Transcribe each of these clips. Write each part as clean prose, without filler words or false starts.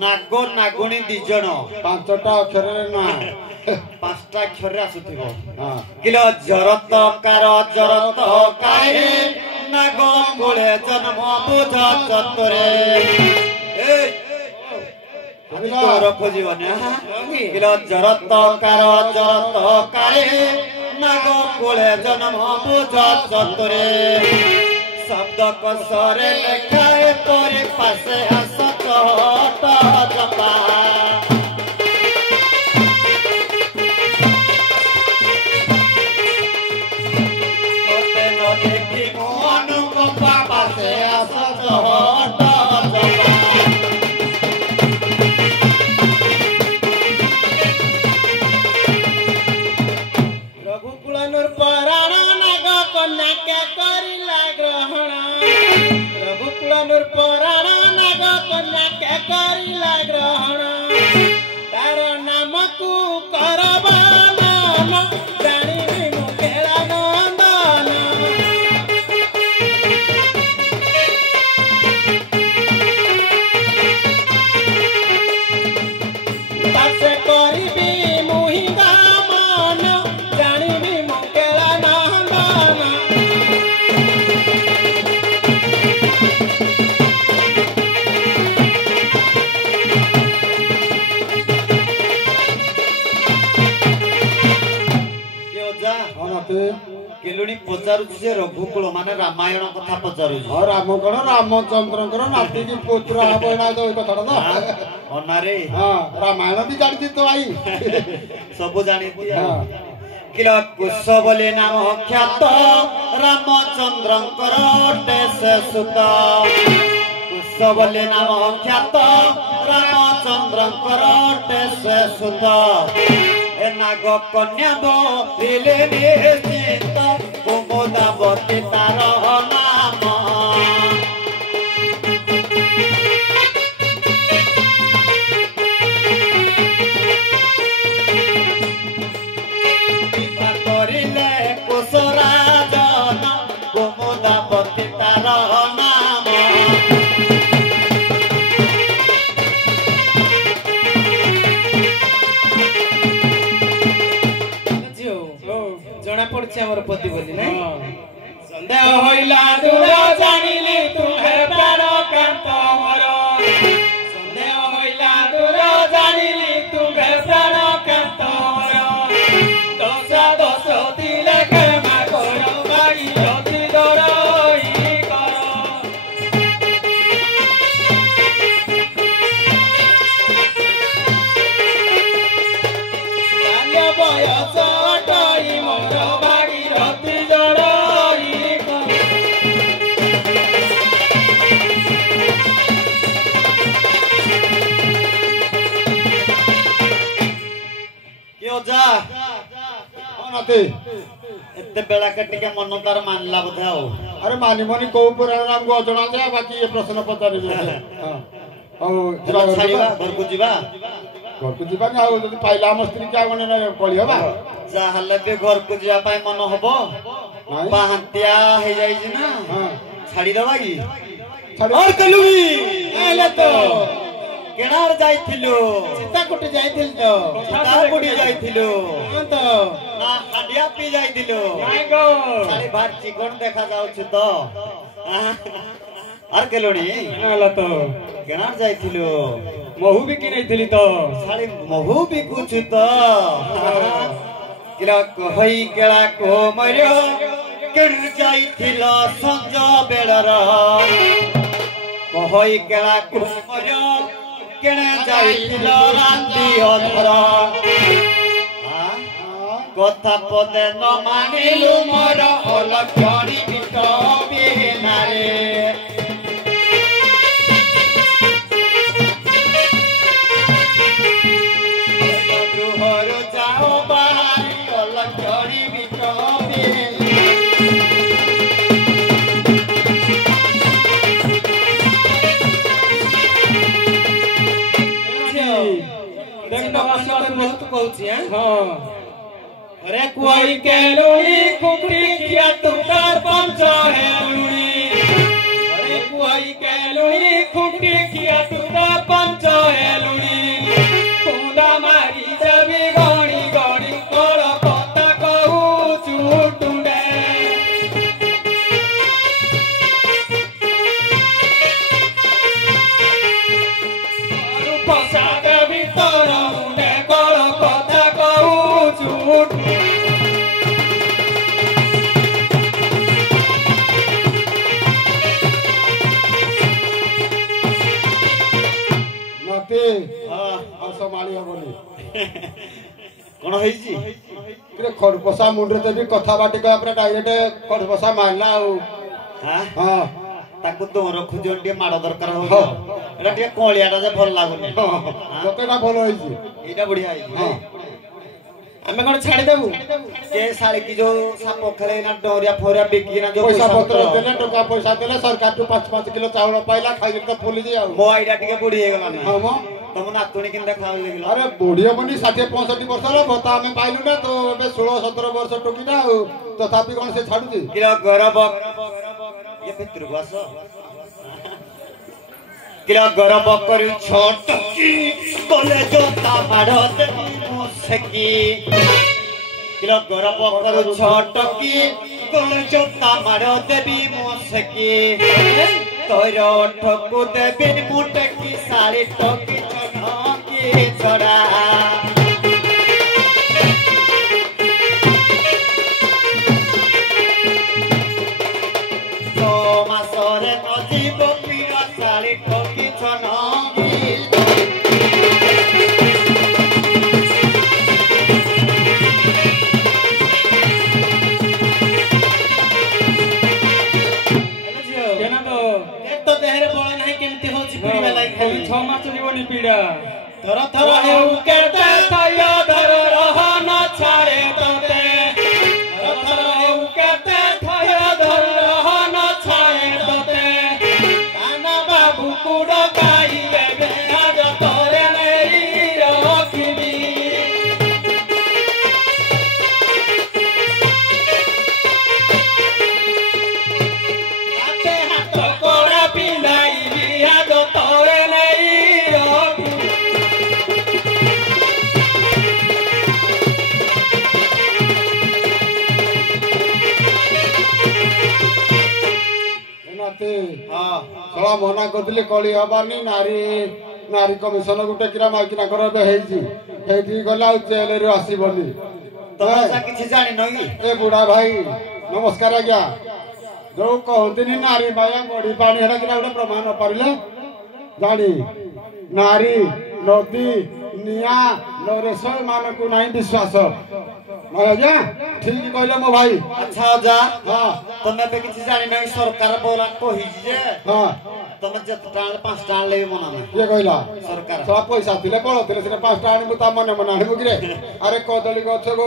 नागो नागुणी दिजन पांचटा अक्षर ना पांचटा अक्षर आसुथिबो किलो जरत कार जरत काहे नागो कोळे जन्म बुझ चतुरे ए तोर खोजिबने किलो जरत कार जरत काहे नागो कोळे जन्म बुझ चतुरे शब्द कसरे लेखाए तोरे पासे आस चोट जपा तोते न देखी मन कपा पासे आस चोट जपा रघुकुलनुर पराण नाग कन्या के करिला ग्रहण रघुकुलनुर पराण नाग कन्या के करिला ग्रहण तार नाम को करब नाम जानिबि मुकेला नंदन तासे करिबि मुहिंगा मन जानिबि मुकेला नंदन केलुनी पचारु जे रघुकुल माने रामायण कथा पचारु और रामकण रामचंद्रकर नाती की पुत्र हबना तो कथा ना अनारे हां रामायण भी जानि तो आई सब जानि दिया किला कुशबले नाम ख्यात रामचंद्रकर देश सुत कुशबले नाम ख्यात रामचंद्रकर देश सुत नाग कन्या बोले निश्चित कुमुदावती तार नाम करिले कुशराजन कुमुदावती तार नाम जना पड़ছে আমার পতি বলি না সন্দেহ হইলা দূর জানিলি তুহে প্রাণ কান্ত মর সন্দেহ হইলা দূর জানিলি তুহে প্রাণ কান্ত মর দোষ দোষ দিলে ক্ষমা কর বাড়ি যদি দরই কর কালে বয়স অটই মোর ভাগীরথী জড়ই কর क्यों जा नाते एते बेला कटिके मन तार मानला बोधे हो अरे मानी मानी को पुराण नाम को अजणा जा बाकी ये प्रश्न पचारि हां औ छाड़ीबा घर को जीवा घर को जीवा ना जदी पाइला हम स्त्री क्या गने ना पळी हबा जा हल्ले बे घर को जीवा पाई मन हबो बाहंतिया हे जाई छी ना हां छाड़ी दबा की और कलुई एले तो केनार जाइथिलु सीताकुटी जाइथिल तो सीताकुटी जाइथिलु हां तो ना हांडिया पी जाइथिलु काय गो सारी भात चिकन देखा जाउछ तो आर केलोनी एले तो केनार जाइथिलु महू बिकी नैथिली तो सारी महू बिकुछ तो କିରା କହଇ କେଳା କୋମର କେଣୁ ଯାଇଥିଲ ସଞ୍ଜ ବେଳର କହଇ କେଳା କୋମର କେଣେ ଯାଇଥିଲ ରାତି ଅଧର কথা পদে ন মানিলু মোর অলক্ষণী বিট বিনারে গৃহর যাও বাহারি অলক্ষণী বিট କହୁଛି ହଁ अरे कोई केलुनी कुकड़ी किया तुकार पंच हेलुनी अरे कोई केलुनी कुकड़ी किया तुकार पंच हेलुनी कुंडा मारी जबी गणी गणी कोड़ कथा कहू चुटुंडे प्रसाद भीतर मुंडे कोड़ कथा कहू चुटुंडे ସମ୍ଭାଳି ହବନି କଣ ହେଇଛି ଖଡପସା ମୁଣ୍ଡରେ ଦେବି କଥା ବାଟିକ ପୁରା ଡାଇରେକ୍ଟ ଖଡପସା ମାରିଲା ଆଉ ହଁ ତାକୁ ତୋର ଖୋଜ ଟିକେ ମାଡ଼ ଦରକାର ହବ ଏଟା ଟିକେ କଳିଆଟା ଯେ ଭଲ ଲାଗୁନି ମତେଟା ଭଲ ହେଇଛି ଏଇଟା ବଢିଆ ହେଇଛି ଆମେ କଣ ଛାଡିଦେବୁ ସେ ଶାଳି କି ଯୋଉ ସାପ ଖେଳେ ନା ଡରିଆ ଫରିଆ ବିକିନା ଯୋଉ ପଇସା ପତ୍ର ଦେଲେ ଟଙ୍କା ପଇସା ଦେଲେ ସରକାରଠୁ 5 କିଲୋ ଚାଉଳ ପାଇଲା ଖାଇକି ତ ଫୁଲିଛି ଆଉ ମୋ ଆଇଡା ଟିକେ ବୁଢୀ ହେଇଗଲା ନା ହଁ ମ ତମ ନାତୁଣୀ କେନ୍ତା ଖାଉ ଦେଖିଲ ଆରେ ବୁଢୀ ହବନି 60-65 ବର୍ଷର ଭତ୍ତା ଆମେ ପାଇଲୁ ନା ତ ଏବେ 16-17 ବର୍ଷ ଟୋକିଟା ଆଉ ତଥାପି କଣ ସେ ଛାଡୁଛି କିଲୋ ଗରବ ଇଏ ଭିତରକୁ ଆସ କିଲୋ ଗରବ କରି ଛୋଟ କି ବୋଲେ ଜୋତା ମାଡ଼ ଦେବି ମୁଁ ସେକି କିଲୋ ଗରବ କରୁ ଛୋଟ କି ବୋଲେ ଜୋତା ମାଡ଼ ଦେବି ମୁଁ ସେକି ତୋର ଠକୁ ଦେବି ମୁଁ ଟେକି ଶାଳି ଟକି ଠକି ଛଡ଼ା ମାସରେ ନଯିବ ପିର ଶାଳି ଟକି ଛନକି तो देहरे बळ नाही केमती होची पीडा लागी खाली 6 मास जीवनी पीडा थर थर हेउ केते थय धर रह न छाड़े तते थर थर हेउ केते थय धर रह न छाड़े तते काना बाबू कुड गाई बेबे आज तोरे नेरी रखिबी हाथे हाथ कोड़ा पिंडाई बिया दो तोरे नेरी रखिबी ନାତି ଶଳା ମନା କରିଥିଲି କଳି ହବାନି ନାରୀ କମିଶନ ଗୋଟେ କିରା ମାଇକିନାଙ୍କର ଏବେ ହେଇଛି ହେଇଠି ଗଲା ଆଉ ଜେଲରୁ ଆସିବନି ତମେ କିଛି ଜାଣିନ କି ଏ ବୁଢା ଭାଇ ନମସ୍କାର ଆଜ୍ଞା ଯୋଉ କହନ୍ତିନି ନାରୀ ମାୟା ବଢି ପାଣି ହେଟା କିରା ଗୋଟେ ପ୍ରମାଣ ନ ପାରିଲେ ଜାଣି ନାରୀ ନଦୀ ନିଆଁ ନରେଶ ଏମାନଙ୍କୁ ନାହିଁ ବିଶ୍ୱାସ ଆଜ୍ଞା ଠିକ କହିଲେ ମୋ ଭାଇ ଆଚ୍ଛା ଅଜା ହଁ ତମେ ଏବେ କିଛି ଜାଣିନ କି ସରକାର ବୋରା କହିଛି ଯେ ହଁ ତମେ ଯେତେ ଟଙ୍କା 5 ଟଙ୍କା ଲେବି ମନା ନାହିଁ କିଏ କହିଲା ସରକାର ସଳା ପଇସା ଥିଲେ ବଳ ଥିଲେ ସେଟା 5 ଟଙ୍କା ଆଣିବୁ ତା ମନେ ମନେ ଆଣିବୁ କିରେ ଆରେ କଦଳୀ ଗଛକୁ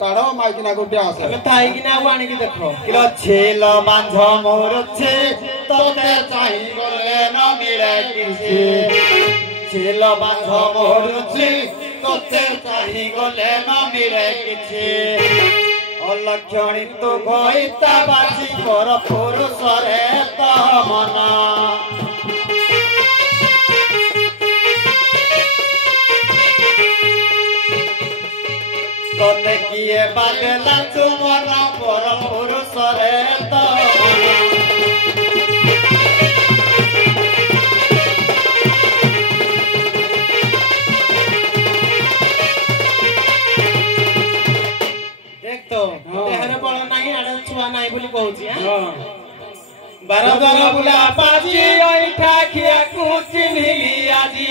ତାଡ଼ ମାଇକିନା ଗୋଟେ ଆସେ ଆମେ ଥାଇକିନା ଆଉ ଆଣିକି ଦେଖ କିଲୋ ଛେଲ ବାଞ୍ଝ ମୋର ଛେ ତତେ ଚାହିଁ ଗଲେ ନ ମିଳେ କିଛି ଛେଲ ବାଞ୍ଝ ମୋର ଛେ ତତେ ଚାହିଁ ଗଲେ ନ ମିଳେ କିଛି অলক্ষণী তো গইতা বাজি কর পুরুষরে তো মন তোতে কিয়ে বাদলা চুমন পর পুরুষরে তো মন कहूची हां 12 द्वार बुला पाजी ऐठा खिया को चिन्हिली आजी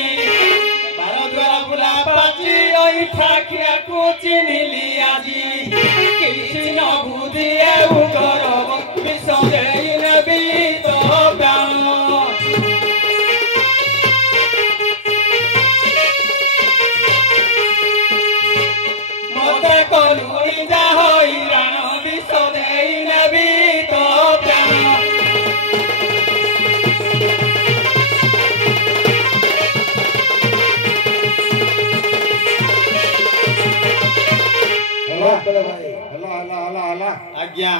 12 द्वार बुला पाजी ऐठा खिया को चिन्हिली आजी किछि न बुझिए उगरब विसरे नबी तो प्राण मते कलुई जा होई राण विसरे नबी तो प्राण आज्ञा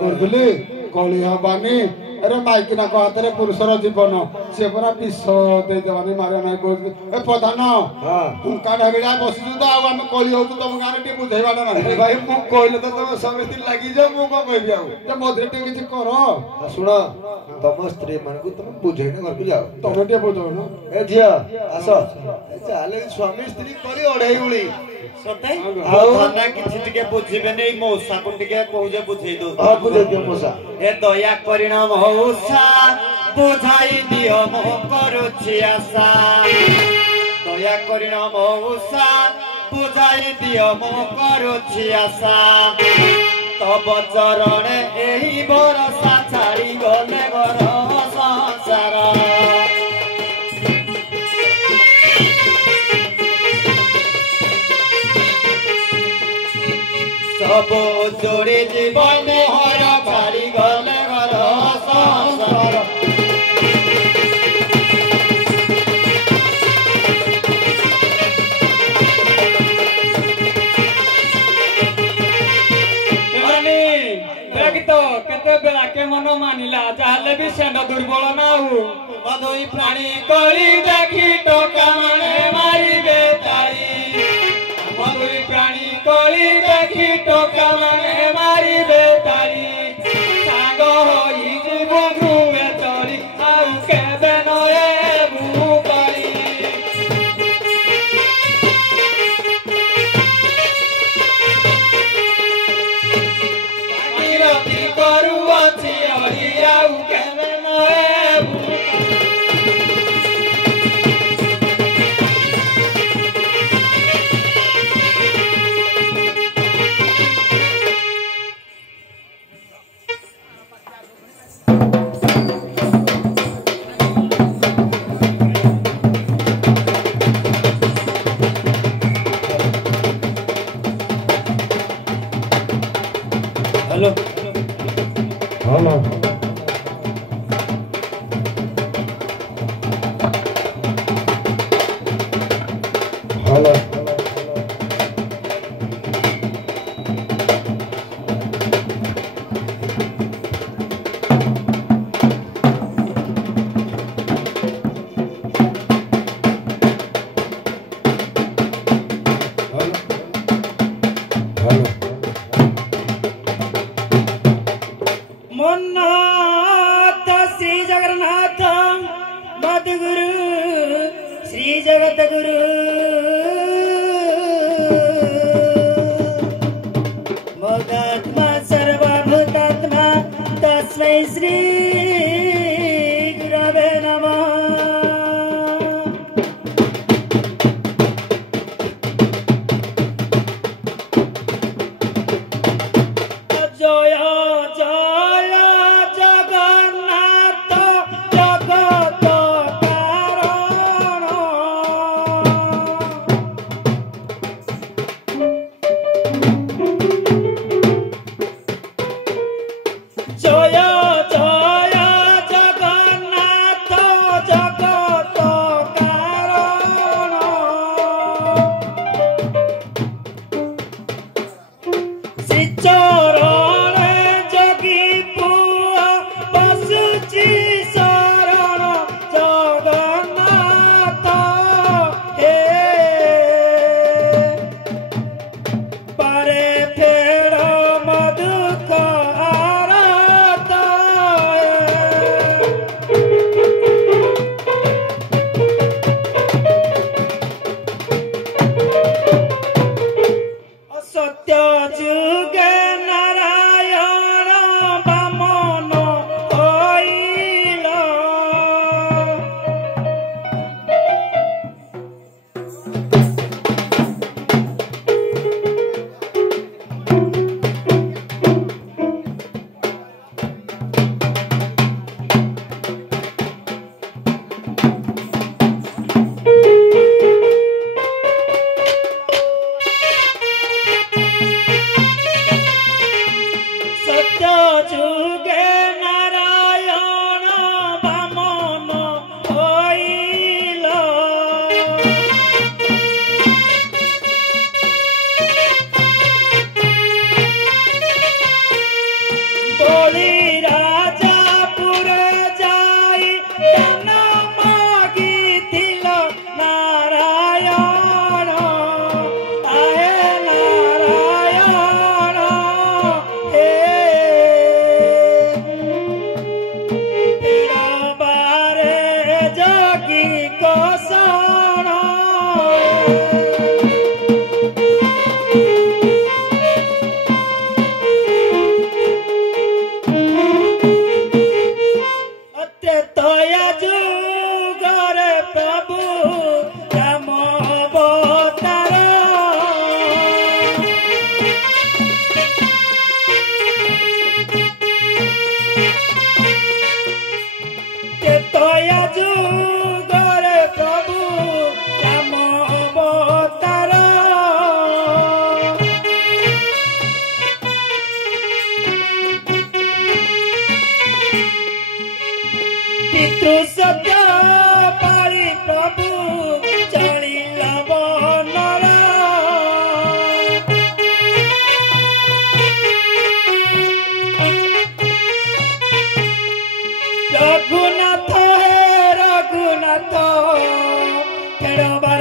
করবলি কলি হবানি আরে মাইকিনা হাতের পুরুষর জীবন সে পুরা বিষ দেই দেবানি মারে নাই কই এ প্রধান হুঙ্কা ঢাবিড়া বসিছু তো আউ আমি কলি হউছু তম গারে টি বুঝাইবাটা না ভাই মু কইলে তো তম সমিতি লাগি যাও মু কো কইবি আউ যে মধুরে টি কিছু কর শুণ তম স্ত্রী মানকু তুমি বুঝাইনে ঘরকু যাও তমে টি বুঝাও না এ ঝিয়া আস চালে স্বামী স্ত্রী করি অড়াই উড়ি সতে ধনা কিছু টিকে বুঝিবে নেই মৌসা কো টিকে কহুজে বুঝাই দো বুঝাই দিও মশা এ দয়া করিনা মৌসা বুঝাই দিও মো করুছি আশা দয়া করিনা মৌসা বুঝাই দিও মো করুছি আশা তব চরণে এই ভরসা ছাড়ি গলে ঘর সংসার সব জোড়ে জীবনে হর ছাড়ি গলে ঘর সংসার केते बेला के मन मानिला जाले भी सेंड दुर्बल नाउ मधुई प्राणी कली देखी टोका मने मारी बेतारी मधुई प्राणी कली देखी टोका मने मारी बेतारी सांग होई जीवन घुमे चली आउ केबे नए भूपारी रति करू अछि अहि आउ केबे नए हेलो हेलो हेलो मन्ना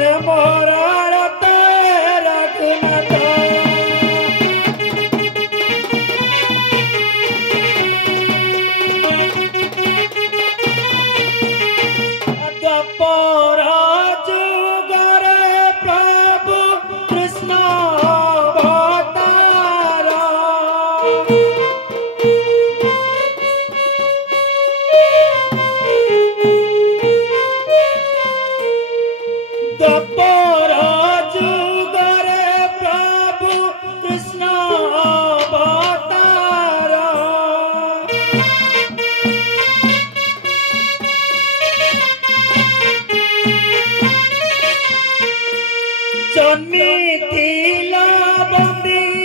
अरे मोरा रते रघुनाथ जन्मी थीला बंदी